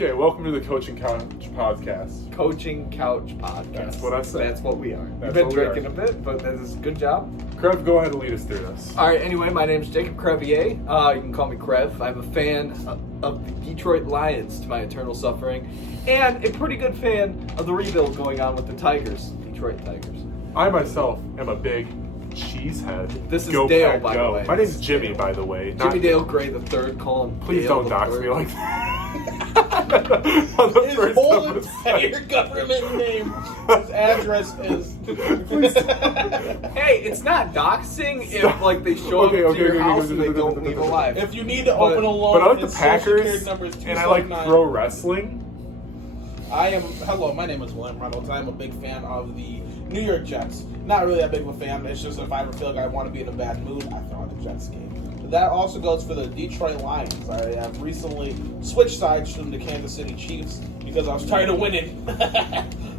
Okay, welcome to the Coaching Couch Podcast. Coaching Couch Podcast. That's what I said. That's what we are. That's We've been what we drinking a bit, but that is a good job. Krev, go ahead and lead us through this. All right, anyway, my name is Jacob Crevier. You can call me Krev. I'm a fan of the Detroit Lions to my eternal suffering, and a pretty good fan of the rebuild going on with the Tigers, Detroit Tigers. I myself am a big cheesehead. This is Go Dale, Pack, by go. the way. My name's This is Jimmy, Dale. by the way. Jimmy Dale Gray the third. Call him. Please Dale don't the dox third. me like that. His whole entire government name, his address is. Hey, it's not doxing if like they show up to your house and they don't leave alive. If you need to open a loan, But I like the his social Packers, security number is and I like 279. pro wrestling. Hello, my name is William Reynolds. I'm a big fan of the New York Jets. Not really that big of a fan, it's just if I ever feel like I want to be in a bad mood, I throw on the Jets game. But that also goes for the Detroit Lions. I have recently switched sides from the Kansas City Chiefs because I was tired of winning.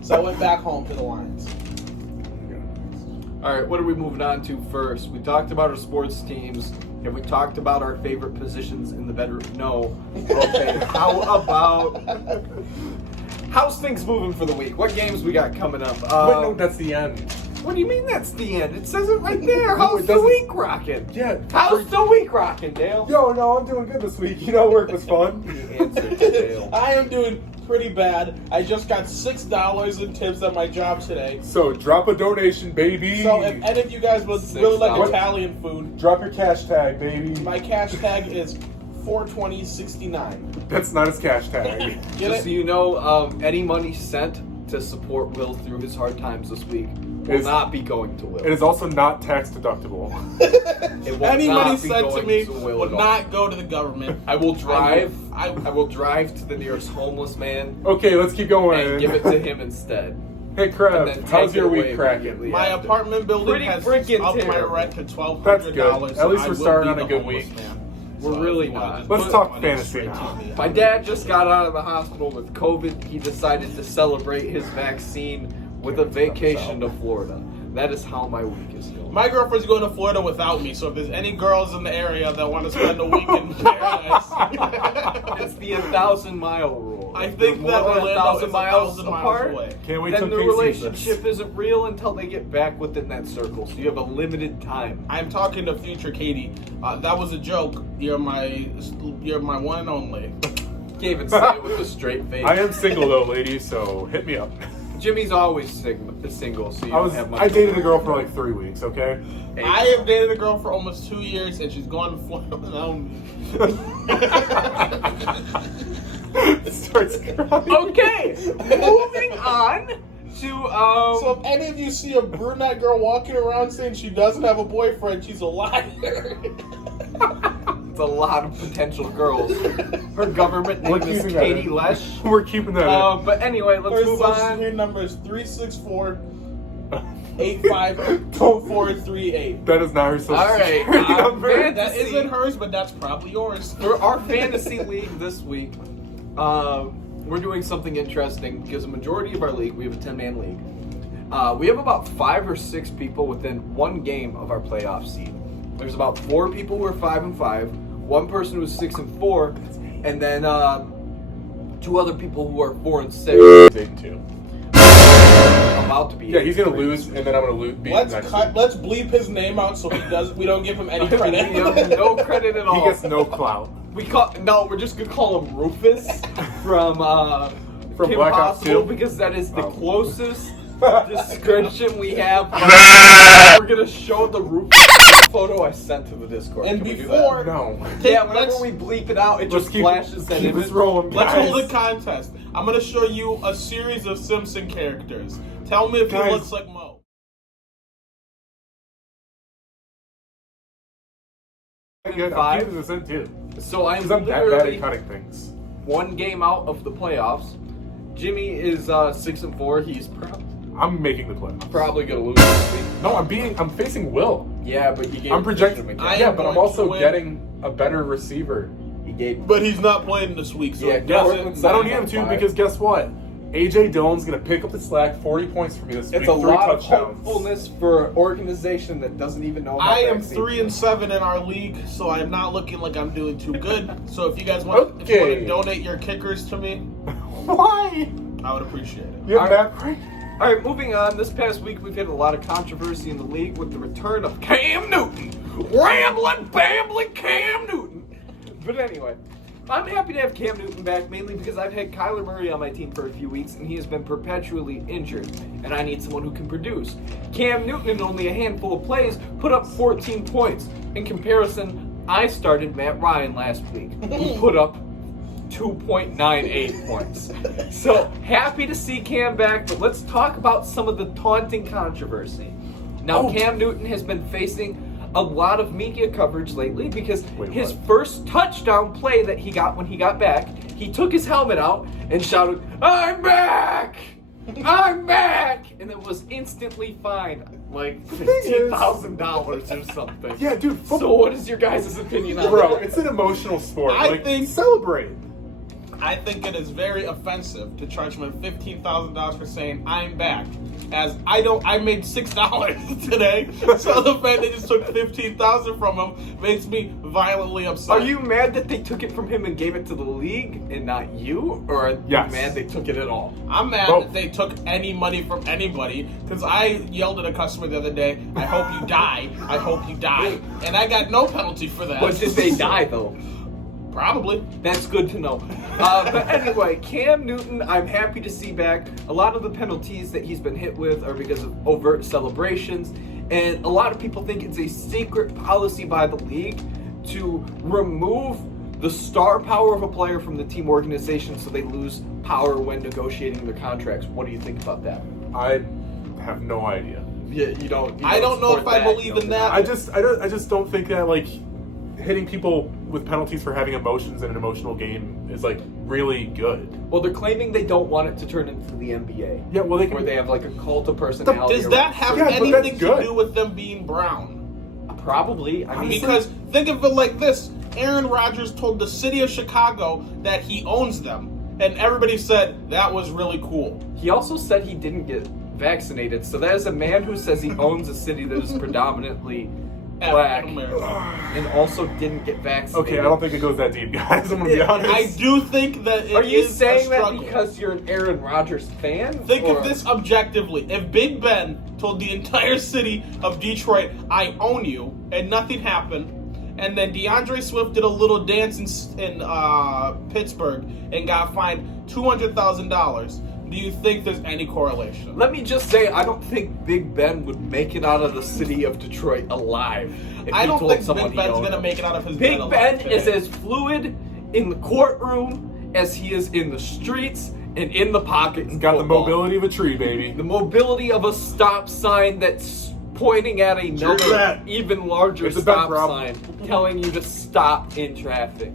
So I went back home to the Lions. All right, what are we moving on to first? We talked about our sports teams. Have we talked about our favorite positions in the bedroom? No. Okay, how about... How's things moving for the week? What games we got coming up? Wait, no, that's the end. What do you mean that's the end? It says it right there. No, How's it the doesn't. week rocking? Yeah. How's the week rocking, Dale? Yo, no, I'm doing good this week. You know, work was fun. The answer to Dale. I am doing pretty bad. I just got $6 in tips at my job today. So, drop a donation, baby. So if any of you guys would really like $6. Italian food, Drop your cash tag, baby. my cash tag is 420.69. That's not his cash tag. Get Just so it? you know, any money sent to support Will through his hard times this week will Is- not be going to Will. It is also not tax deductible. It will Any not money be sent to going me Will will at all. not go to the government. I will drive. I I will drive to the nearest homeless man Okay, let's keep going. and give it to him instead. Hey, and Krev, then how's take your it week away cracking? immediately My after. apartment building Pretty has freaking upped my terrible. rent to $1,200. That's good. At least I we're will starting be on a the good homeless week. man. We're So really if you wanna not. just Let's put talk money fantasy straight now. to me, My dad just got out of the hospital with COVID. He decided to celebrate his vaccine with a vacation to Florida. That is how my week is going. My girlfriend's going to Florida without me, so if there's any girls in the area that want to spend a week in paradise, It's the 1,000-mile rule. I If think they're that more than Orlando 1,000 is miles 1,000 miles apart, away. Can't wait then till the King sees relationship this. isn't real until they get back within that circle. So you have a limited time. I'm talking to future Katie. That was a joke. You're my one and only. Can't even say it with a straight face. I am single though, ladies, so hit me up. Jimmy's always single, so you don't have much. I dated a girl for like 3 weeks, okay? Hey, I have dated a girl for almost 2 years, and she's going to Florida. Starts crying. Okay, moving on to So if any of you see a brunette girl walking around saying she doesn't have a boyfriend, she's a liar. it's a lot of potential girls. Her government We're name is keeping that Katie in. Lesh. We're keeping that in. But anyway, Her let's move social on. security number is 364-852438. That is not her social All right, security number. man. That isn't hers, but that's probably yours. For our fantasy league this week, we're doing something interesting because the majority of our league, we have a 10-man league. We have about 5 or 6 people within one game of our playoff seed. There's about 4 people who are 5-5, 1 person who's 6-4, and then 2 other people who are 4-6. Take 2. About to be. Yeah, he's gonna 8-3. lose, and then I'm gonna lose. Beat Let's him next cut. week. Let's bleep his name out so we don't give him any credit. We have no credit at all. He gets no clout. We're just gonna call him Rufus from Kim Black Ops Possible 2? because that is the Oh. closest description we have. We're gonna show the Rufus photo I sent to the Discord. And Can we do before- No. that? Okay, yeah, whenever let's- we bleep it out, it Let's just keep flashes that keep image. this rolling, Let's guys. hold a contest. I'm gonna show you a series of Simpson characters. Tell me if Guys. he looks like Mo. Good. I'm 5. keeping this in too. So I'm Because I'm that bad literally at cutting things. 1 game out of the playoffs. Jimmy is 6-4. He's I'm making the playoffs. probably gonna lose this week. No, I'm facing Will. Yeah, but he gave I'm projecting. him I Yeah, am but I'm going also to win. getting a better receiver. He gave. But he's not playing this week, so Yeah, it doesn't Portland's I don't not need him to on because guess what? AJ Dillon's going to pick up the slack, 40 points for me this week, It's a 3 lot of touchdowns. hopefulness for an organization that doesn't even know about I am vaccine. 3-7 in our league, so I'm not looking like I'm doing too good. So if you guys want, if you want to donate your kickers to me, Why? I would appreciate it. You have that right? All right, moving on. This past week, we've had a lot of controversy in the league with the return of Cam Newton. Rambling, bambling Cam Newton. But anyway, I'm happy to have Cam Newton back, mainly because I've had Kyler Murray on my team for a few weeks, and he has been perpetually injured, and I need someone who can produce. Cam Newton, in only a handful of plays, put up 14 points. In comparison, I started Matt Ryan last week, who put up 2.98 points. So, happy to see Cam back, but let's talk about some of the taunting controversy. Now, Cam Newton has been facing a lot of media coverage lately because his first touchdown play that he got when he got back, he took his helmet out and shouted, "I'm back! I'm back!" And it was instantly fined like $15,000 or something. Yeah, dude. So what is your guys' opinion on Bro, that? it's an emotional sport. I like, think- celebrate. I think it is very offensive to charge him $15,000 for saying I'm back, as I made $6 today. So the fact they just took $15,000 from him makes me violently upset. Are you mad that they took it from him and gave it to the league and not you? Or are you Yes. mad they took it at all? I'm mad Both. that they took any money from anybody, because I yelled at a customer the other day, "I hope you die, I hope you die," and I got no penalty for that. But did they die though? Probably. That's good to know. But anyway, Cam Newton, I'm happy to see back. A lot of the penalties that he's been hit with are because of overt celebrations, and a lot of people think it's a secret policy by the league to remove the star power of a player from the team organization so they lose power when negotiating their contracts. What do you think about that? I have no idea. Yeah, you don't. I don't know if I believe in that. I just don't think that like hitting people with penalties for having emotions in an emotional game is like really good. Well, they're claiming they don't want it to turn into the NBA. Yeah, well they Where can. they have like a cult of personality. Does or- that have Yeah, but anything that's to good. do with them being brown? Probably. I mean, Because think of it like this: Aaron Rodgers told the city of Chicago that he owns them, and everybody said that was really cool. he also said he didn't get vaccinated. So that is a man who says he owns a city that is predominantly black African-American. and also didn't get vaccinated. Okay, I don't think it goes that deep, guys. I'm gonna be honest. I do think that it Are you is a saying that struggle. because you're an Aaron Rodgers fan? Think or- of this objectively. If Big Ben told the entire city of Detroit, "I own you," and nothing happened, and then DeAndre Swift did a little dance in Pittsburgh and got fined $200,000, do you think there's any correlation? Let me just say, I don't think Big Ben would make it out of the city of Detroit alive. If I he don't told think someone Big he Ben's owned going to him. make it out of his Big bed Ben alive is today. as fluid in the courtroom as he is in the streets and in the pocket. It's got the mobility of a tree, baby. The mobility of a stop sign that's pointing at another that. even larger It's a bad stop problem. sign telling you to stop in traffic.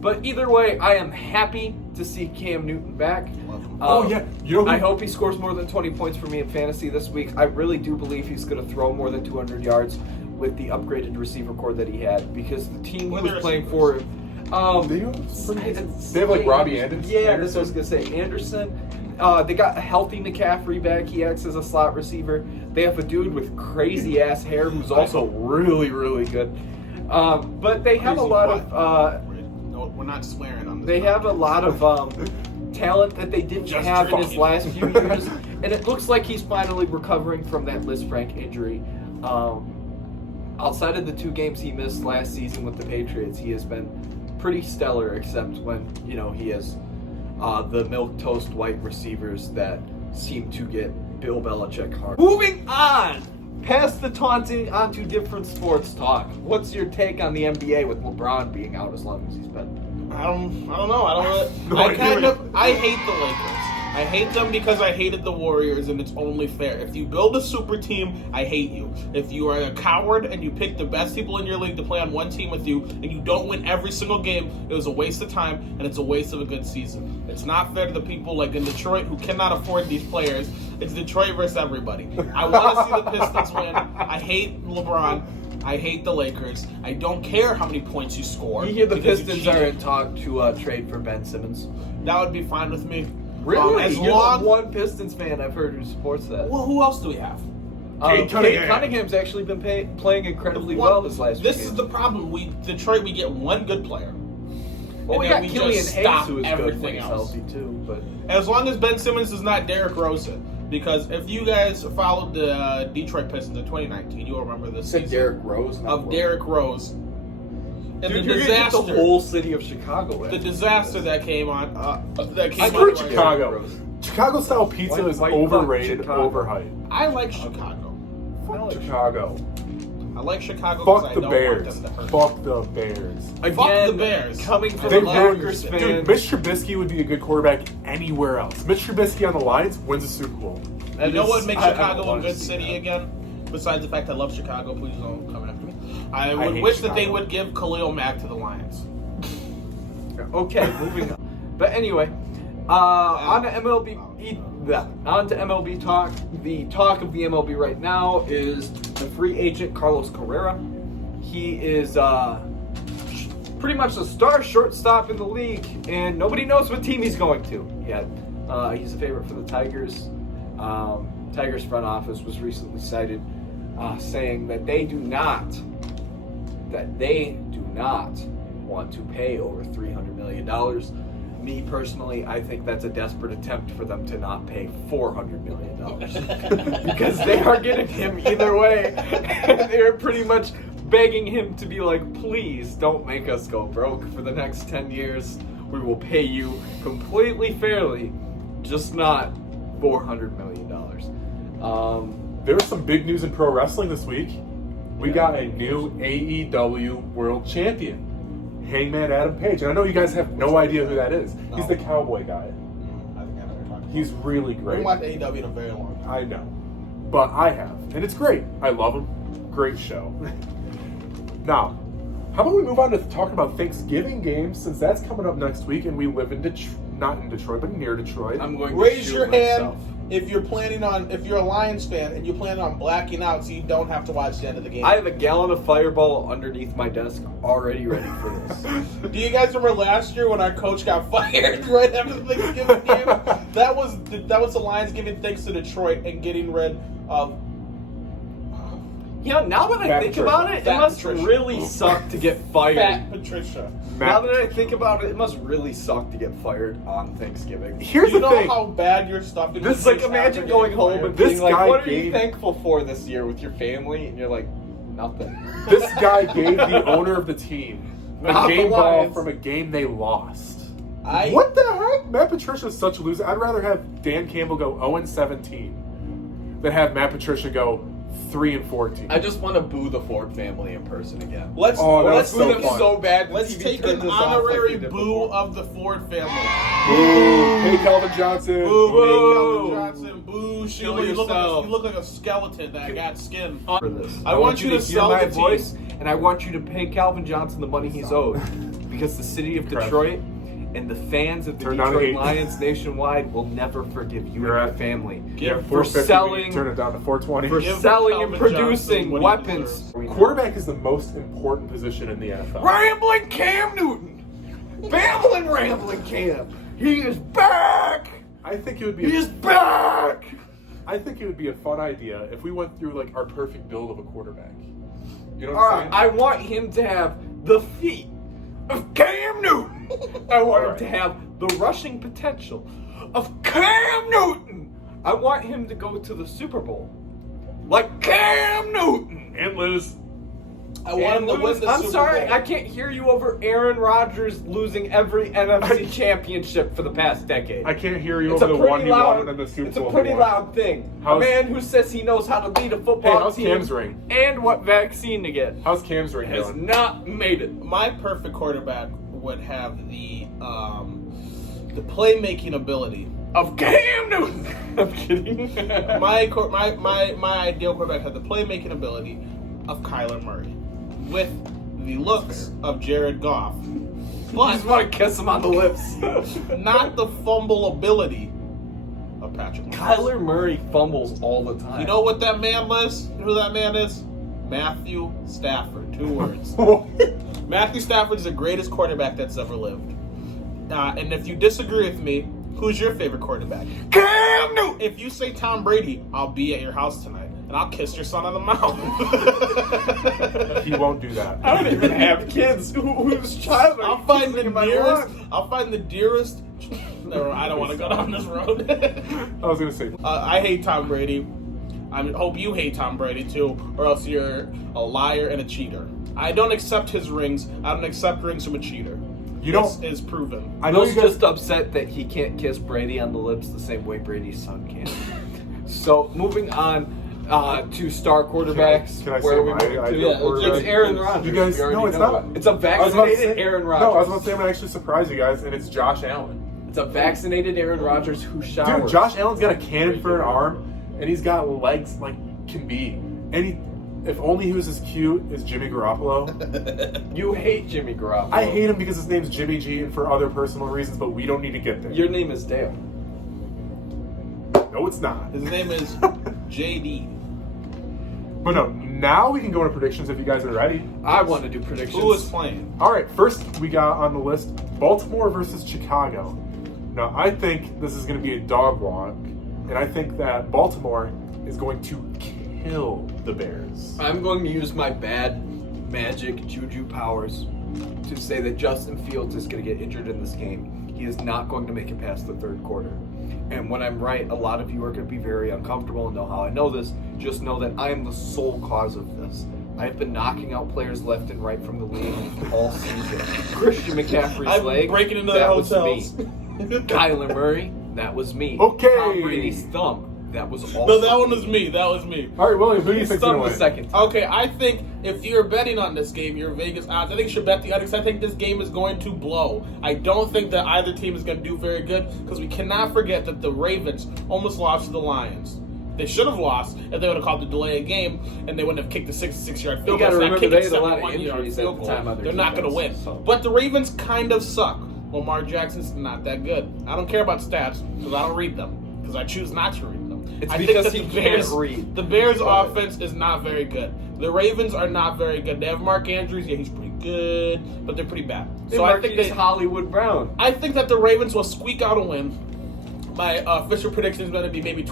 But either way, I am happy to see Cam Newton back. Oh, yeah. You know who- I hope he scores more than 20 points for me in fantasy this week. I really do believe he's going to throw more than 200 yards with the upgraded receiver core that he had because the team he What was are the playing for. receivers? They have like Robbie Anderson. Yeah, that's what I was gonna say. Anderson. They got a healthy McCaffrey back. He acts as a slot receiver. They have a dude with crazy ass hair who's also really, really good. But they have a Crazy lot what? of. No, we're not swearing on this. They have a lot of talent that they didn't Just have in his talking. last few years, and it looks like he's finally recovering from that Liz Frank injury. Outside of the 2 games he missed last season with the Patriots, he has been pretty stellar, except when he has the milk toast white receivers that seem to get Bill Belichick hard. Moving on, past the taunting onto different sports talk. What's your take on the NBA with LeBron being out as long as he's been? I don't know. I don't No really. idea. I hate the Lakers. I hate them because I hated the Warriors, and it's only fair. If you build a super team, I hate you. If you are a coward and you pick the best people in your league to play on one team with you, and you don't win every single game, it was a waste of time, and it's a waste of a good season. It's not fair to the people like in Detroit who cannot afford these players. It's Detroit versus everybody. I want to see the Pistons win. I hate LeBron. I hate the Lakers. I don't care how many points you score. You hear the because you Pistons are cheated. in talk to trade for Ben Simmons. That would be fine with me. Really? As You're long- the one Pistons fan I've heard who supports that. Well, who else do we have? Cade Cunningham. Cunningham's actually been playing incredibly well this last This few is games. the problem. Detroit, we get one good player. Well, we and then got we Killian just Hayes, stop who is good when everything he's else. healthy too. But As long as Ben Simmons is not Derrick Rose. Because if you guys followed the Detroit Pistons in 2019, you'll remember this said season Derrick Rose, not of Rose. Derrick Rose. And Dude, the you're gonna get disaster. the whole city of Chicago. The after disaster this. that came on. That came I on heard right Chicago. Rose. Chicago style pizza is Why you fuck overrated, Chicago? overhyped. I like Chicago. Fuck Chicago. I like Chicago because Fuck I the don't Bears. want them to hurt. Fuck the Bears. Again, Fuck the Bears. Coming from They a Lakers ruined- fan. Dude, Mitch Trubisky would be a good quarterback anywhere else. Mitch Trubisky on the Lions wins a Super Bowl. That You know is- what makes I don't Chicago a wanna good see city that. again? Besides the fact I love Chicago, please don't come after me. I I would hate wish that they Chicago. would give Khalil Mack to the Lions. Okay, moving on. But anyway, on to MLB talk. The talk of the MLB right now is the free agent Carlos Correa. He is pretty much the star shortstop in the league, and nobody knows what team he's going to yet. He's a favorite for the Tigers. Tigers front office was recently cited saying that they do not want to pay over $300 million. Me personally, I think that's a desperate attempt for them to not pay $400 million because they are getting him either way. They're pretty much begging him to be like, please don't make us go broke for the next 10 years. We will pay you completely fairly, just not $400 million. There was some big news in pro wrestling this week. We got a new AEW World Champion, Hangman Adam Page. And I know you guys have no idea who that is. He's the cowboy guy. I think I know what you're talking about. He's really We great. watched AEW in a very long time. I know. But I have. And it's great. I love him. Great show. Now, how about we move on to talking about Thanksgiving games, since that's coming up next week and we live in not in Detroit, but near Detroit. I'm going to Raise shoot your myself. hand if you're a Lions fan and you're planning on blacking out so you don't have to watch the end of the game. I have a gallon of Fireball underneath my desk already ready for this. Do you guys remember last year when our coach got fired right after the Thanksgiving game? That was the Lions giving thanks to Detroit and getting rid of. You know, now that I Fat think Patricia. about it, it Fat must Patricia. really suck to get fired. Fat Patricia. Now that I think about it, it must really suck to get fired on Thanksgiving. Here's You the know thing. how bad your stuff is. This is like, imagine going home and This being like, guy what are you gave- thankful for this year with your family? And you're like, nothing. This guy gave the owner of the team a Not the game ball Lions. from a game they lost. I What the heck? Matt Patricia's such a loser. I'd rather have Dan Campbell go 0-17 than have Matt Patricia go 3-14. I just want to boo the Ford family in person again. let's Oh, that let's was so boo them fun. so bad. let's TV take turned an us off like honorary they did boo before. of the Ford family. Boo! Hey, Calvin Johnson. Boo, Boo. Calvin Johnson. Boo, Sheila. Kill You yourself. look like a skeleton that got skin. For this. I want you to hear sell my the team. voice, and I want you to pay Calvin Johnson the money he's owed, because the city of Crap. Detroit and the fans of the Turn down Detroit the heat. Lions nationwide will never forgive you You're and your at- family Yeah, for 450, selling, turn it down to 420. for Give selling and Calvin Johnson producing what he weapons. deserves. Quarterback is the most important position in the NFL. Rambling Cam Newton, rambling Cam. He is back. I think it would be. He is back. I think it would be a fun idea if we went through like our perfect build of a quarterback. You know All what I'm right, saying? I want him to have the feet of Cam Newton. I want him Alright. to have the rushing potential of Cam Newton. I want him to go to the Super Bowl like Cam Newton. And lose. I want him to And win lose. the I'm Super sorry, Bowl. I can't hear you over Aaron Rodgers losing every NFC championship for the past decade. I can't hear you It's over a the one pretty he loud. won and the Super It's a Bowl. pretty he won. loud thing. A How's- man who says he knows how to lead a Hey, football how's team Cam's ring? and what vaccine to get How's Cam's ring has doing? not made it. My perfect quarterback would have the playmaking ability. Of Cam Newton. I'm kidding. My ideal quarterback had the playmaking ability of Kyler Murray, with the looks of Jared Goff, I but just want to kiss him on the lips. not the fumble ability of Patrick Mahomes. Kyler Murray fumbles all the time. You know what that man is? Who that man is? Matthew Stafford. 2 words. Matthew Stafford is the greatest quarterback that's ever lived. And if you disagree with me, Who's your favorite quarterback? Cam Newton. If you say Tom Brady, I'll be at your house tonight, and I'll kiss your son on the mouth. He won't do that. I don't even have kids. Whose child? I'll find the dearest. I'll find the dearest. No, I don't want to go down this road. I was gonna say. I hate Tom Brady. I hope you hate Tom Brady too, or else you're a liar and a cheater. I don't accept his rings. I don't accept rings from a cheater. You don't. This is proven. I know Will's you guys. just upset that he can't kiss Brady on the lips the same way Brady's son can. So moving on to star quarterbacks. Can I where say are we my moving to? ideal quarterback? It's Aaron Rodgers. You guys- We already no, it's know not. it. It's a I was about to vaccinated say- Aaron No, Rodgers. I was about to say I'm gonna actually surprise you guys, and it's Josh Allen. It's a vaccinated Aaron Rodgers who showers. Dude, Josh Allen's got a cannon for an arm, and he's got legs like can be. If only he was as cute as Jimmy Garoppolo. You hate Jimmy Garoppolo. I hate him because his name's Jimmy G and for other personal reasons, but we don't need to get there. Your name is Dale. No, it's not. His name is JD. But no, now we can go into predictions if you guys are ready. I want to do predictions. Who is playing? All right, first we got on the list Baltimore versus Chicago. Now, I think this is going to be a dog walk, and I think that Baltimore is going to kill the Bears. I'm going to use my bad magic juju powers to say that Justin Fields is going to get injured in this game. He is not going to make it past the third quarter. And when I'm right, a lot of you are going to be very uncomfortable and know how I know this. Just know that I am the sole cause of this. I've been knocking out players left and right from the league all season. Christian McCaffrey's I'm leg, breaking into that the was hotels. me. Kyler Murray, that was me. Okay. Tom Brady's thumb, that was all. No, that one was me. That was me. All right, William, who do you His think's thumb going to was win? second. Okay, I think if you're betting on this game, your Vegas odds, I think you should bet the under. I think this game is going to blow. I don't think that either team is going to do very good because we cannot forget that the Ravens almost lost to the Lions. They should have lost if they would have called the delay a game and they wouldn't have kicked the 66-yard field You goal. gotta It's not remember kicking they had a lot of 71-yard injuries at field the goal. time on their They're not going to win. defense, so. But the Ravens kind of suck. Lamar Jackson's not that good. I don't care about stats because I don't read them because I choose not to read them. It's I because think that he can't read. The Bears' offense is not very good. The Ravens are not very good. They have Mark Andrews. Yeah, he's pretty good, but they're pretty bad. So I think it's Hollywood Brown. I think that the Ravens will squeak out a win. My official prediction is going to be maybe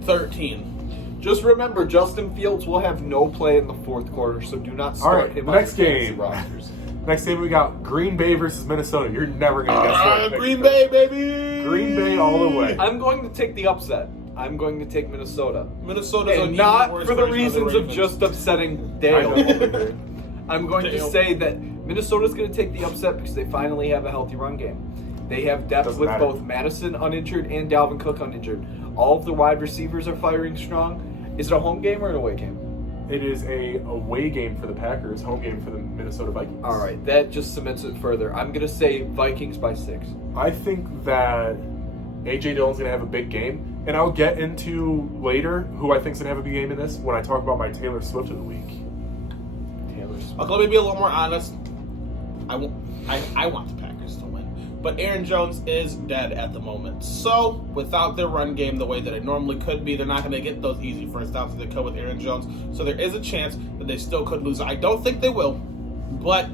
21-13. Just remember, Justin Fields will have no play in the fourth quarter, so do not start All right, him the on next your fantasy game. rosters. Next game we got Green Bay versus Minnesota. You're never going to guess what. Green Bay, baby! Green Bay all the way. I'm going to take the upset. I'm going to take Minnesota. Minnesota's And an not even worse for the version reasons the of Ravens. just upsetting I Dale know. over here. I'm going to Dale. say that Minnesota's going to take the upset because they finally have a healthy run game. They have depth Doesn't with matter. both Madison uninjured and Dalvin Cook uninjured. All of the wide receivers are firing strong. Is it a home game or an away game? It is a away game for the Packers, home game for the Minnesota Vikings. All right, that just cements it further. I'm going to say Vikings by 6. I think that A.J. Dillon's going to have a big game. And I'll get into later who I think's going to have a big game in this when I talk about my Taylor Swift of the week. Taylor Swift. Okay, let me be a little more honest. I want the Packers to win. But Aaron Jones is dead at the moment. So, without their run game the way that it normally could be, they're not going to get those easy first downs that they could with Aaron Jones. So there is a chance that they still could lose. I don't think they will, but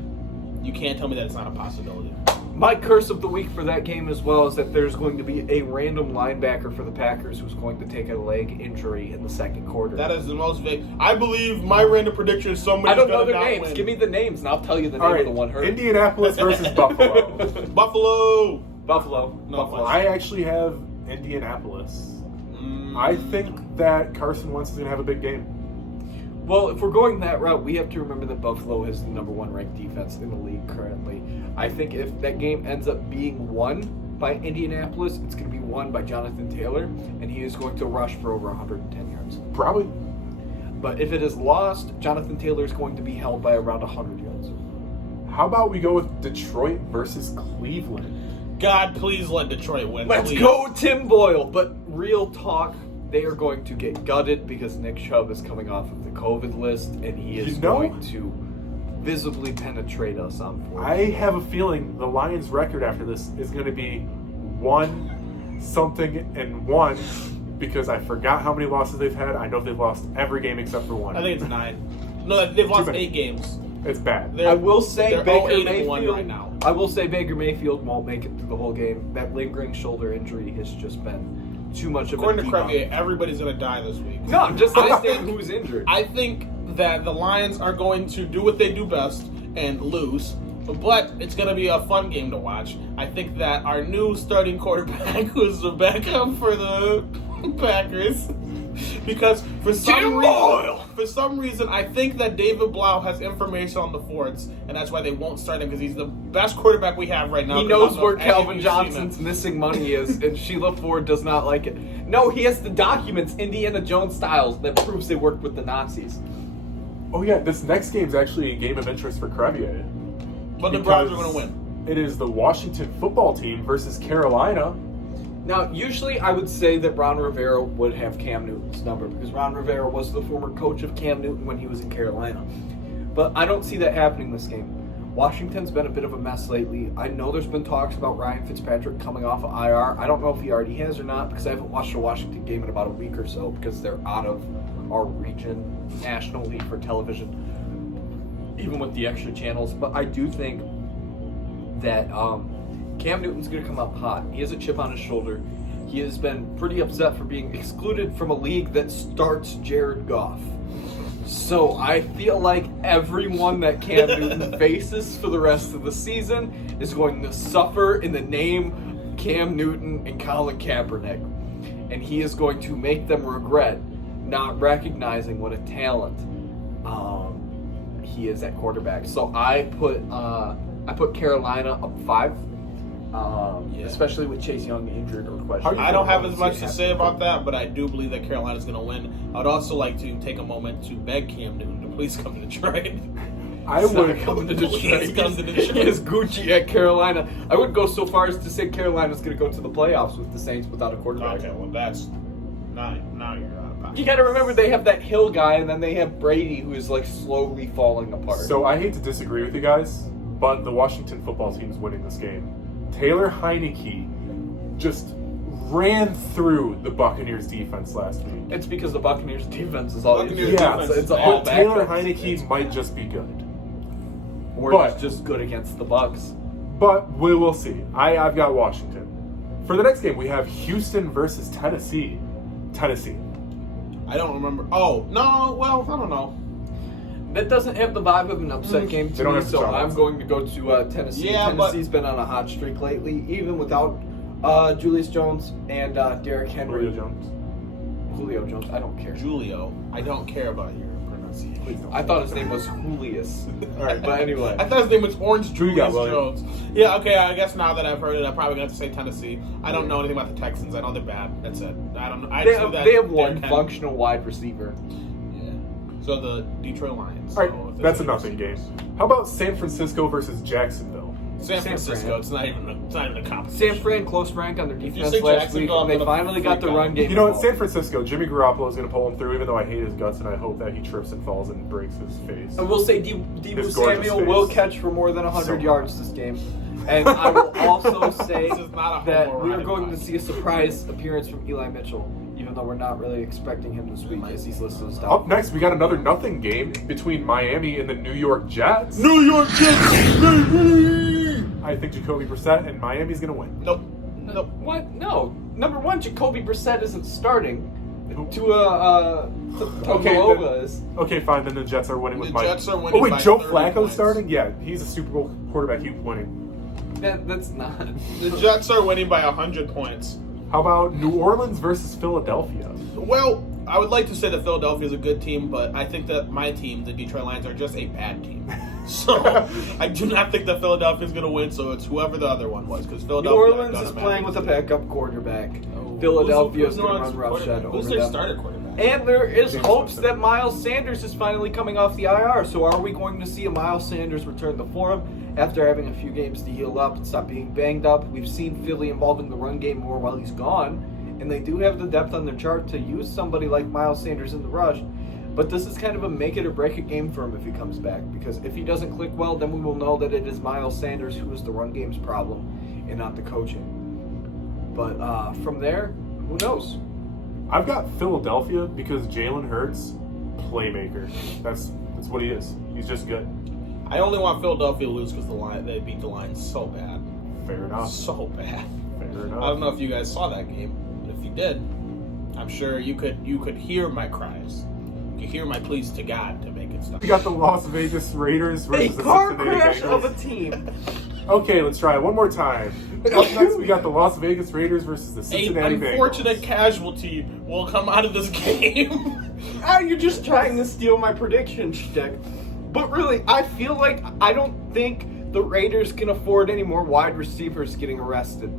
you can't tell me that it's not a possibility. My curse of the week for that game as well is that there's going to be a random linebacker for the Packers who's going to take a leg injury in the second quarter. That is the most vague. I believe my random prediction is somebody's I don't know gonna their not names. win. Give me the names and I'll tell you the name All right, of the one hurt. Indianapolis versus Buffalo. Buffalo. Buffalo. No, Buffalo. I actually have Indianapolis. I think that Carson Wentz is going to have a big game. Well, if we're going that route, we have to remember that Buffalo is the number 1 ranked defense in the league currently. I think if that game ends up being won by Indianapolis, it's going to be won by Jonathan Taylor, and he is going to rush for over 110 yards. Probably. But if it is lost, Jonathan Taylor is going to be held by around 100 yards. How about we go with Detroit versus Cleveland? God, please let Detroit win. Let's please. go, Tim Boyle. But real talk, they are going to get gutted because Nick Chubb is coming off of the COVID list, and he is You know- going to visibly penetrate us on 4. I have a feeling the Lions' record after this is going to be 1-1 because I forgot how many losses they've had. I know they've lost every game except for one. I think it's 9. No, they've lost many. 8 games. It's bad. I will say they're Baker 0-8-1 Mayfield. right now. I will say Baker Mayfield won't make it through the whole game. That lingering shoulder injury has just been too much of According a to Crevier, everybody's going to die this week. No, I'm just I listing think- who's injured. I think that the Lions are going to do what they do best and lose, but it's going to be a fun game to watch. I think that our new starting quarterback, who's the backup for the Packers, because for some reason, I think that David Blau has information on the Forts, and that's why they won't start him because he's the best quarterback we have right now. He 'cause knows I don't know where if any of Calvin you've seen Johnson's him. missing money is, and Sheila Ford does not like it. No, he has the documents, Indiana Jones styles, that proves they worked with the Nazis. Oh yeah, this next game's actually a game of interest for Crevier. But the Browns are because going to win. It is the Washington football team versus Carolina. Now, usually I would say that Ron Rivera would have Cam Newton's number because Ron Rivera was the former coach of Cam Newton when he was in Carolina. But I don't see that happening this game. Washington's been a bit of a mess lately. I know there's been talks about Ryan Fitzpatrick coming off of IR. I don't know if he already has or not because I haven't watched a Washington game in about a week or so because they're out of our region nationally for television, even with the extra channels. But I do think that Cam Newton's going to come up hot. He has a chip on his shoulder. He has been pretty upset for being excluded from a league that starts Jared Goff. So I feel like everyone that Cam Newton faces for the rest of the season is going to suffer in the name Cam Newton and Colin Kaepernick. And he is going to make them regret not recognizing what a talent he is at quarterback. So I put Carolina up 5. Especially with Chase Young injured or questioned. I don't have as much to say about that, but I do believe that Carolina's going to win. I would also like to take a moment to beg Cam Newton to please come to Detroit. I He's would not coming to Detroit. Please come to Detroit. He is Gucci at Carolina. I would go so far as to say Carolina's going to go to the playoffs with the Saints without a quarterback. Okay, well that's now you're out of pocket. You got to remember they have that Hill guy, and then they have Brady, who is like slowly falling apart. So I hate to disagree with you guys, but the Washington football team's winning this game. Taylor Heineke just ran through the Buccaneers defense last week. it's because the Buccaneers defense is all Buccaneers Yeah, defense it's is all but Taylor backups. Heineke might just be good. Or but- it's just good against the Bucks. But we will see. I've got Washington. For the next game, we have Houston versus Tennessee. Tennessee. I don't remember. Oh no, well I don't know. That doesn't have the vibe of an upset game They to don't me, have so Deshaun I'm Watson. going to go to Tennessee. Yeah, but- Tennessee's been on a hot streak lately, even without Julius Jones and Derrick Henry. Julio Jones. Julio Jones, I don't care. Julio, I don't care about your pronunciation. Please don't. I thought his name was Julius. All right, but anyway. I thought his name was Orange Who you got, Julius William? Jones. Yeah, okay, I guess now that I've heard it, I'm probably going to have to say Tennessee. I don't know anything about the Texans. I know they're bad. That's it. I don't know. I They just know have, that they have one Derrick Henry- functional wide receiver. Yeah. So the Detroit Lions. All So right, if that's a there's nothing any- game. How about San Francisco versus Jacksonville? San San Francisco. Fran. It's not even a competition. San Fran close rank on their you defense say last week, Jacksonville, and they I'm gonna finally got the freak run out. game. You know what? involved. San Francisco, Jimmy Garoppolo is going to pull him through, even though I hate his guts and I hope that he trips and falls and breaks his face. I will say Deebo His gorgeous Samuel face. will catch for more than 100 So yards this game. And I will also say This is not a that homo we are riding going to podcast. see a surprise appearance from Eli Mitchell, even though we're not really expecting him this week as he's listed as Up top. next, we got another nothing game between Miami and the New York Jets. New York Jets. I think Jacoby Brissett and Miami's going to win. Nope. Nope. What? No. Number one, Jacoby Brissett isn't starting. Who? Okay, Okay, is. Okay, fine. Then the Jets are winning with The Miami. Jets are winning Oh wait, by Joe 30 Flacco's points. starting? Yeah, he's a Super Bowl quarterback. He's winning. That's not. The Jets are winning by 100 points. How about New Orleans versus Philadelphia? Well, I would like to say that Philadelphia is a good team, but I think that my team, the Detroit Lions, are just a bad team. So I do not think that Philadelphia is going to win. So it's whoever the other one was, because New Philadelphia. Orleans are is gonna playing manage with a it. backup quarterback. Philadelphia is going to run roughshod Who's over their them. starter quarterback? And there is James hopes Winston. that Miles Sanders is finally coming off the IR. So are we going to see a Miles Sanders return to form after having a few games to heal up and stop being banged up? We've seen Philly involved in the run game more while he's gone. And they do have the depth on their chart to use somebody like Miles Sanders in the rush. But this is kind of a make it or break it game for him if he comes back. Because if he doesn't click well, then we will know that it is Miles Sanders who is the run game's problem and not the coaching. But from there, who knows? I've got Philadelphia because Jalen Hurts, playmaker. That's what he is. He's just good. I only want Philadelphia to lose because they beat the Lions so bad. Fair enough. So bad. Fair enough. I don't know if you guys saw that game, but if you did, I'm sure you could hear my cries. You could hear my pleas to God to make it stop. We got the Las Vegas Raiders A versus the car Cincinnati crash Bengals. of a team. Okay, let's try it one more time. Up next, we got the Las Vegas Raiders versus the Cincinnati An Bengals. unfortunate casualty will come out of this game. You're just trying to steal my prediction shtick. But really, I feel like I don't think the Raiders can afford any more wide receivers getting arrested.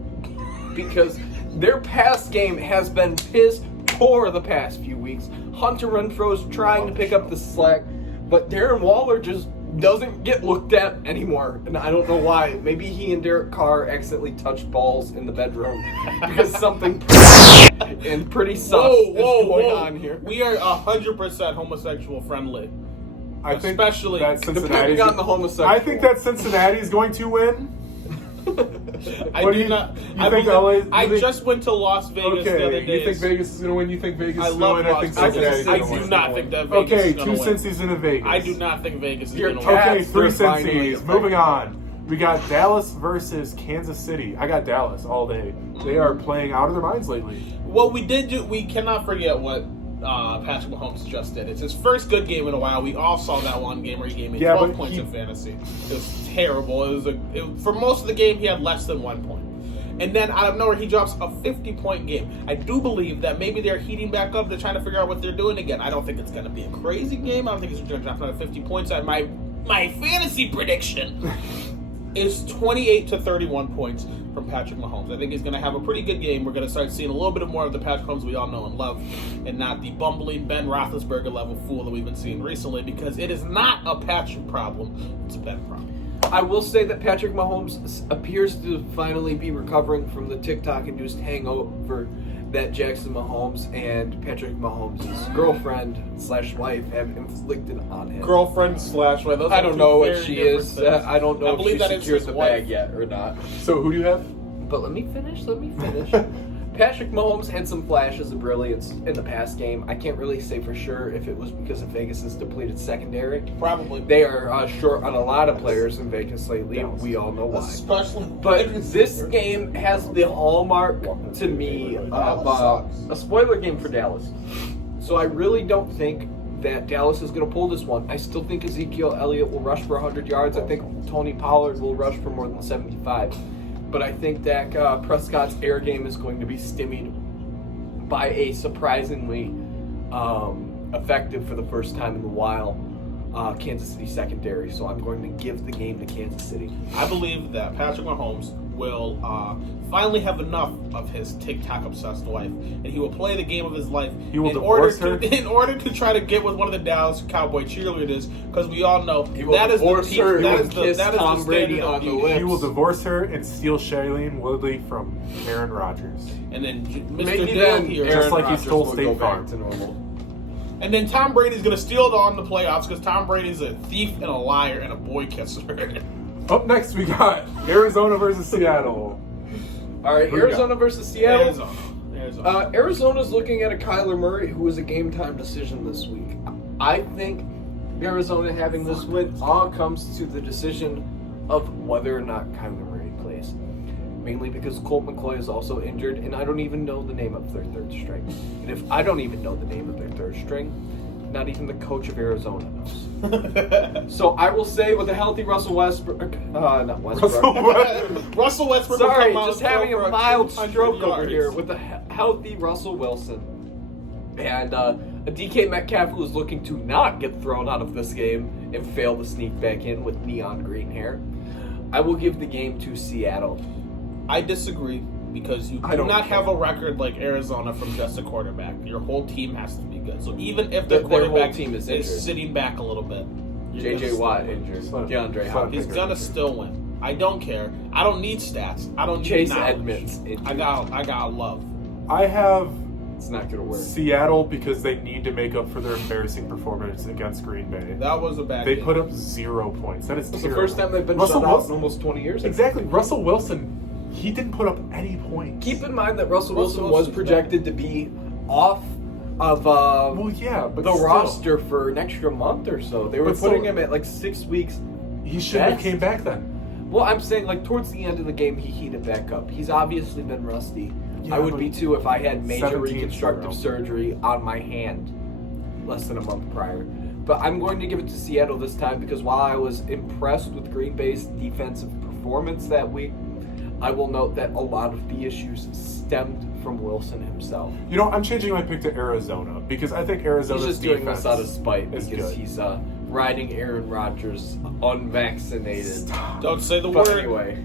Because their pass game has been piss poor the past few weeks. Hunter Renfro's trying to pick up the slack, but Darren Waller just doesn't get looked at anymore, and I don't know why. Maybe he and Derek Carr accidentally touched balls in the bedroom because something pretty sus is going on here. We are 100% homosexual friendly. I think Especially that Cincinnati's. Depending on the homosexual. I think that Cincinnati's going to win. I What do do you- not. you I think believe- LA 's- you I think- just went to Las Vegas the other Okay, day. you think Vegas is going to win? You think Vegas I is love going to win? I Las think Vegas. Cincinnati's I going to do win. not think that Vegas Okay, is two going to win. Cincy's in a Vegas. I do not think Vegas is You're going to win. Okay, Cats, three they're finally Cincy's. a Moving thing. on. We got Dallas versus Kansas City. I got Dallas all day. They are playing out of their minds lately. What we did do, we cannot forget what Patrick Mahomes just did. It's his first good game in a while. We all saw that one game where he gave me 12 but points he- in fantasy. It was terrible. For most of the game, he had less than 1 point. And then out of nowhere, he drops a 50-point game. I do believe that maybe they're heating back up. They're trying to figure out what they're doing again. I don't think it's going to be a crazy game. I don't think he's going to drop another 50 points. My fantasy prediction is 28 to 31 points from Patrick Mahomes. I think he's going to have a pretty good game. We're going to start seeing a little bit more of the Patrick Mahomes we all know and love, and not the bumbling Ben Roethlisberger level fool that we've been seeing recently, because it is not a Patrick problem. It's a Ben problem. I will say that Patrick Mahomes appears to finally be recovering from the TikTok-induced hangover that Jackson Mahomes and Patrick Mahomes' girlfriend/wife have inflicted on him. Girlfriend/wife. Those I are don't two know what very she different is. things. I don't know I if believe she that is secured his the wife. bag yet or not. So who do you have? But let me finish. Patrick Mahomes had some flashes of brilliance in the past game. I can't really say for sure if it was because of Vegas' depleted secondary. Probably. They are short on a lot of players in Vegas lately. Dallas. We all know why. Especially. But this game has the hallmark to me of a spoiler game for Dallas. So I really don't think that Dallas is going to pull this one. I still think Ezekiel Elliott will rush for 100 yards. I think Tony Pollard will rush for more than 75. But I think Dak Prescott's air game is going to be stymied by a surprisingly effective for the first time in a while Kansas City secondary. So I'm going to give the game to Kansas City. I believe that Patrick Mahomes will finally have enough of his TikTok-obsessed wife, and he will play the game of his life He will divorce her? in order to try to get with one of the Dallas Cowboy cheerleaders, because we all know will that is the divorce peak, her that and is the kiss that is Tom the Brady standard on of the beauty. lips. He will divorce her and steal Shailene Woodley from Aaron Rodgers. And then Mr. Maybe Dill then here, Just Aaron like he Rodgers stole will State go Farm. back to normal. and then Tom Brady's gonna steal it all in the playoffs because Tom Brady's a thief and a liar and a boy kisser. Up next, we got Arizona versus Seattle. All right, Who you got? Arizona versus Seattle. Arizona. Arizona's looking at a Kyler Murray who was a game time decision this week. I think Arizona having this win all comes to the decision of whether or not Kyler Murray plays. Mainly because Colt McCoy is also injured, and I don't even know the name of their third string. And if I don't even know the name of their third string, not even the coach of Arizona knows. So I will say with a healthy Russell Westbrook, not Westbrook. Russell Westbrook. Sorry, will come out just and having throw a for mild 200 stroke over yards. here with a healthy Russell Wilson. And a DK Metcalf who is looking to not get thrown out of this game and fail to sneak back in with neon green hair. I will give the game to Seattle. I disagree because you I do don't not care. have a record like Arizona from just a quarterback. Your whole team has to be good. So even if their Their whole quarterback team is injured. sitting back a little bit, you're JJ gonna Watt still win. injured. Fun. DeAndre Fun. Hopkins. He's gonna still win. I don't care. I don't need stats. I don't need Chase knowledge. Edmonds injured. I got love. I have It's not gonna work. Seattle because they need to make up for their embarrassing performance against Green Bay. That was a bad They game. put up 0 points. That is It's the terrible. first time they've been Russell shut out in Wilson. almost 20 years. Exactly. Russell Wilson, he didn't put up any points. Keep in mind that Russell Russell Wilson was Wilson's projected to be off of Well, yeah, but the still. roster for an extra month or so. They were But putting still- him at like 6 weeks He shouldn't have That's- came back then. Well, I'm saying, like, towards the end of the game, he heated back up. He's obviously been rusty. Yeah, I would but be too if I had major 17 reconstructive 0. surgery on my hand less than a month prior. But I'm going to give it to Seattle this time because while I was impressed with Green Bay's defensive performance that week, I will note that a lot of the issues stemmed from Wilson himself. You know, I'm changing my pick to Arizona because I think Arizona's He's just doing defense this out of spite is because good. he's riding Aaron Rodgers unvaccinated. Don't say the But word. anyway,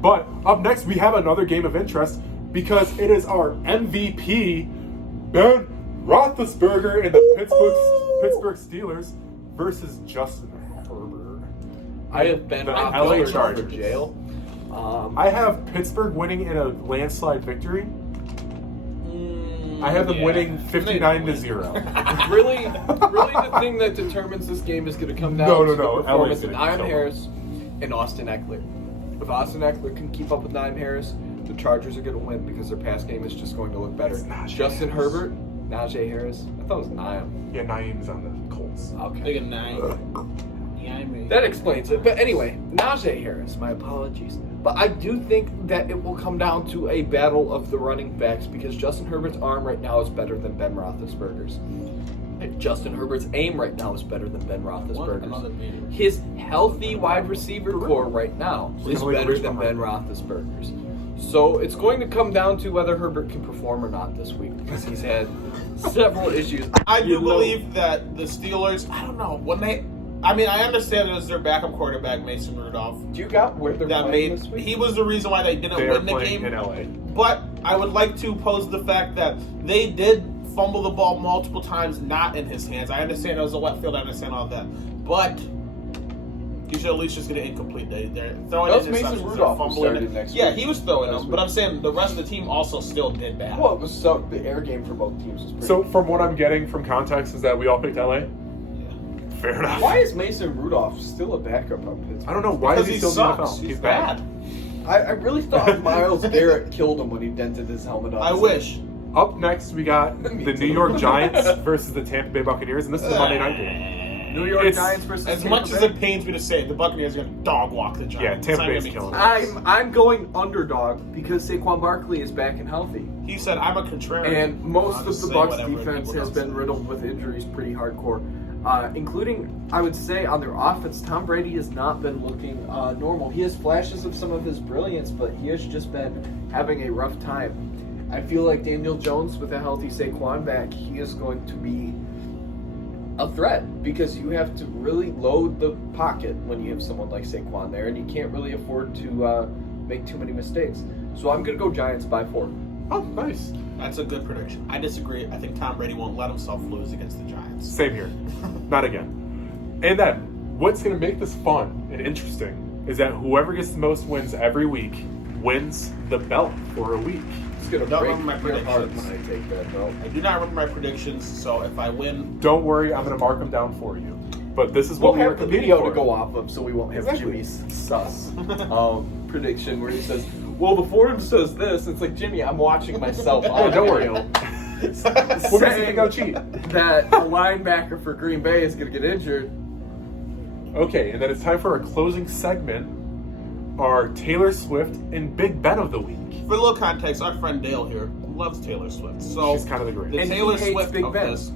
But up next, we have another game of interest because it is our MVP, Ben Roethlisberger and the Pittsburgh Steelers versus Justin Herbert. I have been The LA Roethlisberger Chargers. for jail. I have Pittsburgh winning in a landslide victory. I have them winning 59-0. really the thing that determines this game is going to come down No, to no, no. the performance LA's of gonna Naeem kill Harris and Austin Eckler. If Austin Eckler can keep up with Naeem Harris, the Chargers are going to win because their pass game is just going to look better. It's Najee Justin Harris. Herbert, Najee Harris. I thought it was Naeem. Yeah, Naeem's on the Colts. Okay. Big and 9. Yeah, I mean. That explains it. But anyway, Najee Harris, my apologies. But I do think that it will come down to a battle of the running backs because Justin Herbert's arm right now is better than Ben Roethlisberger's. And Justin Herbert's aim right now is better than Ben Another Roethlisberger's. beater. His healthy wide receiver core right now is gonna better reach than Ben behind. Roethlisberger's. So it's going to come down to whether Herbert can perform or not this week because he's had several issues. I do You know- believe that the Steelers, I don't know, I understand it was their backup quarterback, Mason Rudolph, Do you got where they're that playing made, this week? he was the reason why they didn't They are win the playing game. in LA. But I would like to pose the fact that they did fumble the ball multiple times, not in his hands. I understand it was a wet field, I understand all that. But you should at least just get an incomplete. They're throwing That was interceptions, Mason they're Rudolph who fumbling started it. next Yeah, week. he was throwing Last them. week. But I'm saying the rest of the team also still did bad. Well, it was so the air game for both teams was pretty. So from what I'm getting from context is that we all picked LA. Fair enough. why is Mason Rudolph still a backup on Pittsburgh? I don't know why Because is he he still in the sucks. NFL? He's bad. I really thought Miles Garrett killed him when he dented his helmet on. I his wish. Up next, we got Me the too. New York Giants versus the Tampa Bay Buccaneers, and this is a Monday night game. New York It's- Giants versus As Tampa much as Bay. it pains me to say, the Buccaneers are going to dog walk the Giants. Yeah, Tampa It's not Bay's gonna be killing close. them. I'm going underdog because Saquon Barkley is back and healthy, He said, "I'm a contrarian." and most I'll of just the say Bucs whatever defense people has don't been say. riddled with injuries pretty hardcore, including I would say on their offense. Tom Brady has not been looking normal. He has flashes of some of his brilliance, but he has just been having a rough time. I feel like Daniel Jones with a healthy Saquon back, he is going to be a threat because you have to really load the pocket when you have someone like Saquon there, and you can't really afford to make too many mistakes. So I'm going to go Giants by 4. Oh, nice. That's a good prediction. I disagree. I think Tom Brady won't let himself lose against the Giants. Same here. Not again. And then, what's going to make this fun and interesting is that whoever gets the most wins every week wins the belt for a week. It's going to Don't break remember my your heart predictions. when I take that belt. I do not remember my predictions, so if I win, Don't worry, I'm going to mark them down for you. But this is We'll what we were have the competing video for. to go off of, so we won't have Exactly. Jimmy's sus prediction where he says, "Well, the forum says this." It's like, Jimmy, I'm watching myself. Oh, on don't worry. video. We're going to go cheat. That a linebacker for Green Bay is going to get injured. Okay, and then it's time for our closing segment, our Taylor Swift and Big Ben of the week. for a little context, our friend Dale here loves Taylor Swift. So She's kind of the greatest. the And he Taylor hates Swift Big of Ben. this.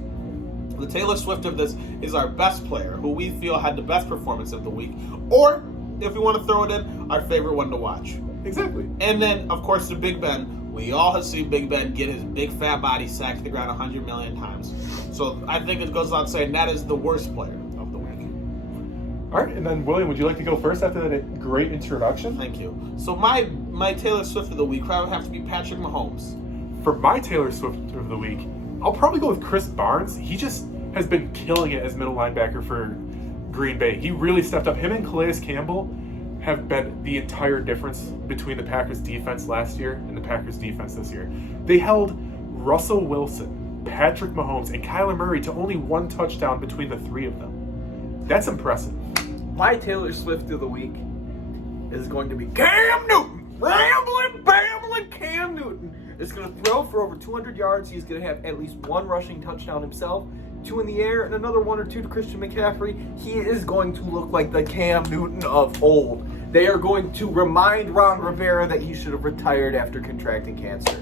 The Taylor Swift of this is our best player, who we feel had the best performance of the week, or if we want to throw it in, our favorite one to watch. Exactly. And then, of course, the Big Ben. We all have seen Big Ben get his big fat body sacked to the ground 100 million times. So I think it goes without saying that is the worst player of the week. All right, and then William, would you like to go first after that great introduction? Thank you. So my Taylor Swift of the week probably would have to be Patrick Mahomes. For my Taylor Swift of the week, I'll probably go with Chris Barnes. He just has been killing it as middle linebacker for Green Bay. He really stepped up. Him and Calais Campbell have been the entire difference between the Packers defense last year and the Packers defense this year. They held Russell Wilson, Patrick Mahomes, and Kyler Murray to only one touchdown between the three of them. That's impressive. My Taylor Swift of the week is going to be Cam Newton. Rambling, bambling Cam Newton is going to throw for over 200 yards. He's going to have at least one rushing touchdown himself. 2 in the air, and another 1 or 2 to Christian McCaffrey, he is going to look like the Cam Newton of old. They are going to remind Ron Rivera that he should have retired after contracting cancer.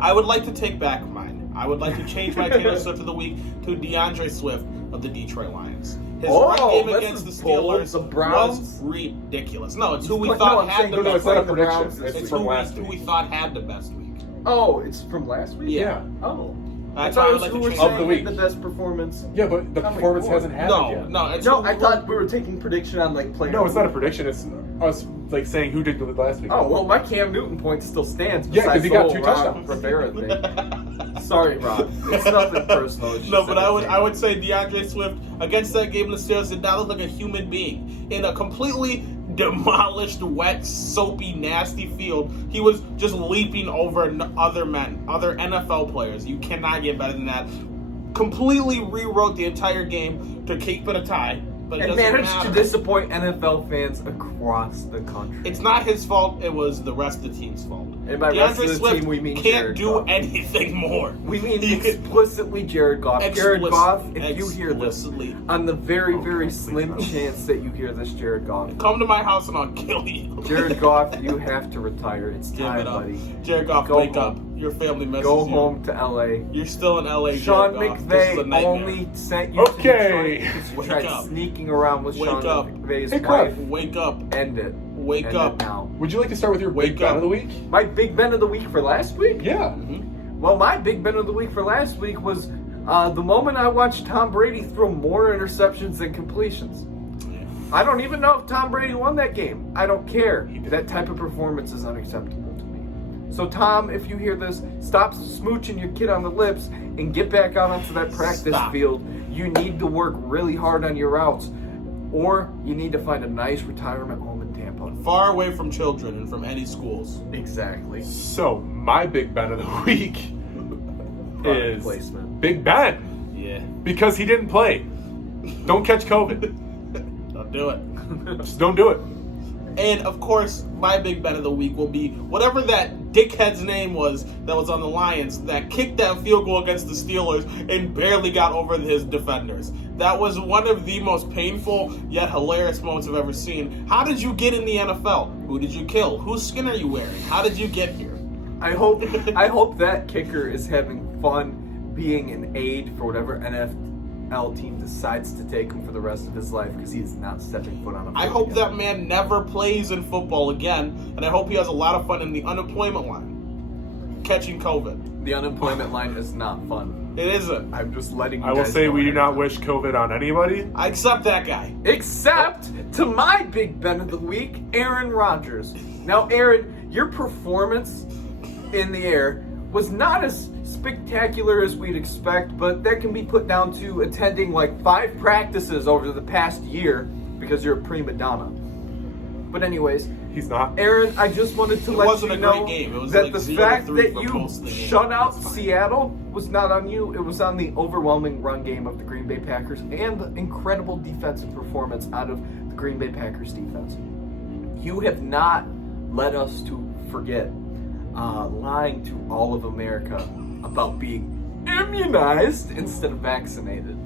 I would like to take back mine. I would like to change my Taylor Swift of the week to DeAndre Swift of the Detroit Lions. His run game that's against the bold. Steelers The Browns? was ridiculous. No, it's who we But thought no, I'm had saying the who No, best it's not a playing the prediction. Browns this It's It's from who last we week. thought had the best week. Oh, it's from last week? Yeah. Oh. That's I why I thought would it was who like were to Of saying the week. the best performance. Yeah, but the Coming performance forward. hasn't happened No, yet. no, it's No, who- I thought we were taking prediction on like player. No, it's not a prediction. It's us like saying who did good last week. Oh well, my Cam Newton point still stands. Yeah, 'cause besides he the got whole 2 Ron touchdowns. Rivera thing. Sorry, Rob. It's nothing personal. It's No, just but I would entertaining. say DeAndre Swift against that game, the Steelers did not look like a human being in a completely demolished, wet, soapy, nasty field. He was just leaping over other men, other NFL players. You cannot get better than that. Completely rewrote the entire game to keep it a tie, but it and doesn't managed matter. to disappoint NFL fans across the country. It's not his fault. It was the rest of the team's fault. And by rest of the Swift team, we mean can't Jared do Goff. anything more. We mean He could- explicitly Jared Goff. Jared Goff, if you hear this, explicitly. on the very, very please slim no. chance that you hear this, Jared Goff. Come to my house and I'll kill you. Jared Goff, you have to retire. It's Give time, it up. buddy. Jared Goff, Go wake home. up. Your family misses Go you. home to LA. You're still in LA, Sean Jared Goff. This is a McVay nightmare. only sent you Okay. to Detroit because you Wake tried up. sneaking around with Wake Sean up. McVay's Hey, wife. Clive. Wake up. End it. Wake End up. it now. Would you like to start with your Wake big bet up. of the week? My Big Ben of the week for last week? Yeah. Well, my Big Ben of the week for last week was the moment I watched Tom Brady throw more interceptions than completions. I don't even know if Tom Brady won that game. I don't care. That type of performance is unacceptable to me. So, Tom, if you hear this, stop smooching your kid on the lips and get back out onto that practice Stop. field. You need to work really hard on your routes, or you need to find a nice retirement home in Tampa. Far away from children and from any schools. Exactly. So my big bet of the week Product is placement. Big Ben Yeah. because he didn't play. Don't catch COVID. Don't do it. Just don't do it. And of course, my big bet of the week will be whatever that dickhead's name was that was on the Lions that kicked that field goal against the Steelers and barely got over his defenders. That was one of the most painful yet hilarious moments I've ever seen. How did you get in the NFL? Who did you kill? Whose skin are you wearing? How did you get here? I hope that kicker is having fun being an aide for whatever NFL team decides to take him for the rest of his life because he is not stepping foot on a field I hope again. that man never plays in football again, and I hope he has a lot of fun in the unemployment line, catching COVID. The unemployment line is not fun. It isn't. I'm just letting you I will guys say know we do ahead not of wish COVID on anybody. I accept that guy. Except to my Big Ben of the week, Aaron Rodgers. Now, Aaron, your performance in the air was not as spectacular as we'd expect, but that can be put down to attending like 5 practices over the past year because you're a prima donna. But anyways, He's not. Aaron, I just wanted to It let wasn't you a great know game. It was that like the 0-3 fact that for you most of the game. shut out It's fine. Seattle was not on you. It was on the overwhelming run game of the Green Bay Packers and the incredible defensive performance out of the Green Bay Packers defense. You have not led us to forget lying to all of America about being immunized instead of vaccinated.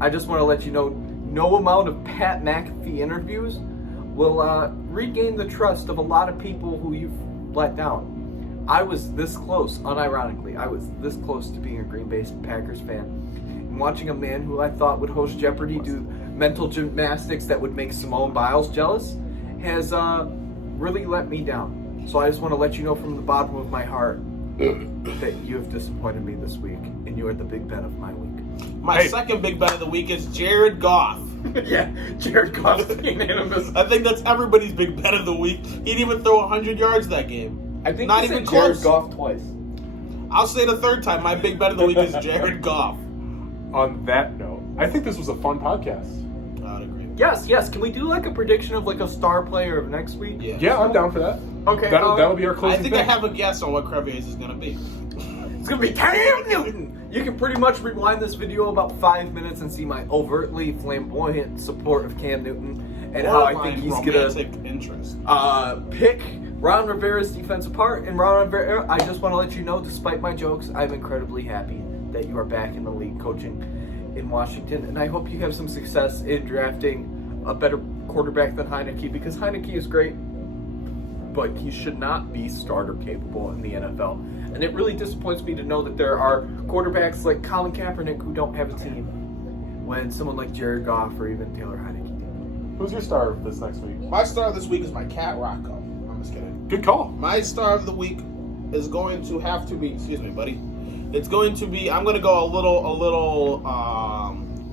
I just want to let you know no amount of Pat McAfee interviews will regain the trust of a lot of people who you've let down. I was this close, unironically, I was this close to being a Green Bay Packers fan. And watching a man who I thought would host Jeopardy do mental gymnastics that would make Simone Biles jealous has really let me down. So I just want to let you know from the bottom of my heart that you have disappointed me this week, and you are the Big Ben of my week. My Hey. second big bet of the week is Jared Goff. Yeah, Jared Goff's unanimous. I think that's everybody's big bet of the week. He didn't even throw 100 yards that game. I think Not you even said Jared close. Goff twice. I'll say the third time. My big bet of the week is Jared Goff. On that note, I think this was a fun podcast. I would agree. Yes. Can we do like a prediction of like a star player of next week? Yeah. Yeah, I'm down for that. Okay. That'll be our I closing think thing. I have a guess on what Crevier's is going to be. It's gonna be Cam Newton. You can pretty much rewind this video about 5 minutes and see my overtly flamboyant support of Cam Newton and how I think he's romantic interest. gonna pick Ron Rivera's defense apart. And Ron Rivera, I just want to let you know, despite my jokes, I'm incredibly happy that you are back in the league coaching in Washington, and I hope you have some success in drafting a better quarterback than Heineke, because Heineke is great, but he should not be starter capable in the NFL. And it really disappoints me to know that there are quarterbacks like Colin Kaepernick who don't have a team, when someone like Jared Goff or even Taylor Heineke do. Who's your star this next week? My star of this week is my cat Rocco. I'm just kidding. Good call. My star of the week is going to have to be. Excuse me, buddy. It's going to be. I'm going to go a little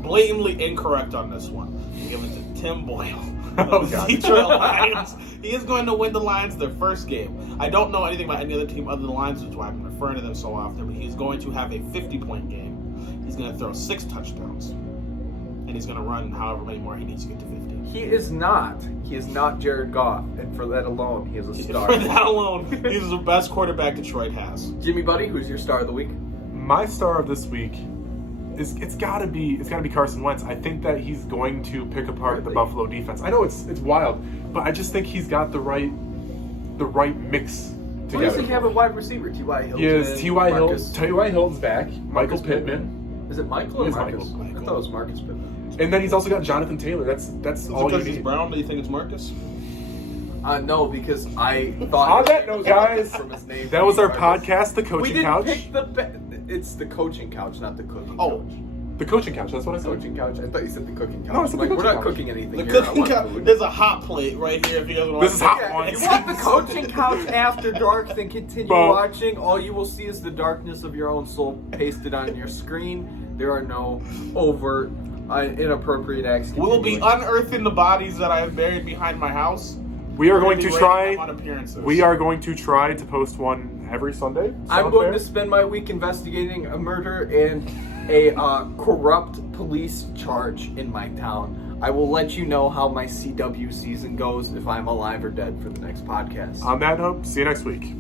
blatantly incorrect on this one. Give it to Tim Boyle. Oh, God. Detroit Lions. He is going to win the Lions their first game. I don't know anything about any other team other than the Lions, which is why I'm referring to them so often. But he's going to have a 50-point game. He's going to throw 6 touchdowns, and he's going to run however many more he needs to get to 50. He is not Jared Goff, and for that alone, he is a star. For that alone, he's the best quarterback Detroit has. Jimmy Buddy, who's your star of the week? My star of this week is it's gotta be Carson Wentz. I think that he's going to pick apart the Buffalo defense. I know it's wild, but I just think he's got the right mix Who together. does he have at wide receiver? T.Y. Hilton? He is T.Y. Marcus- Hilton. T.Y. Hilton's back. Michael Marcus Pittman. Is it Michael or It is Marcus? Michael. I thought it was Marcus Pittman. And then he's also got Jonathan Taylor. That's all you Because he's need. brown, do you think it's Marcus? No, because I thought... On that note, guys, from his name that was our Marcus. podcast, The We Coaching didn't Couch. pick it's the coaching couch, not the cooking Oh. couch. The Coaching Couch, that's what I said. Coaching couch? I thought you said the cooking couch. No, I said the Like, we're coaching not couch. cooking anything The here. I cooking want couch. food. There's a hot plate right here if you guys want This is hot Yeah, ones. if you want the coaching couch after dark, then continue Bo. watching. All you will see is the darkness of your own soul pasted on your screen. There are no overt, inappropriate acts. We'll be continuing. unearthing the bodies that I have buried behind my house. We are We're going gonna to be try. rating them on appearances. We are going to try to post one every Sunday. I'm Sound going fair? to spend my week investigating a murder and a corrupt police charge in my town. I will let you know how my CW season goes if I'm alive or dead for the next podcast. On that note, see you next week.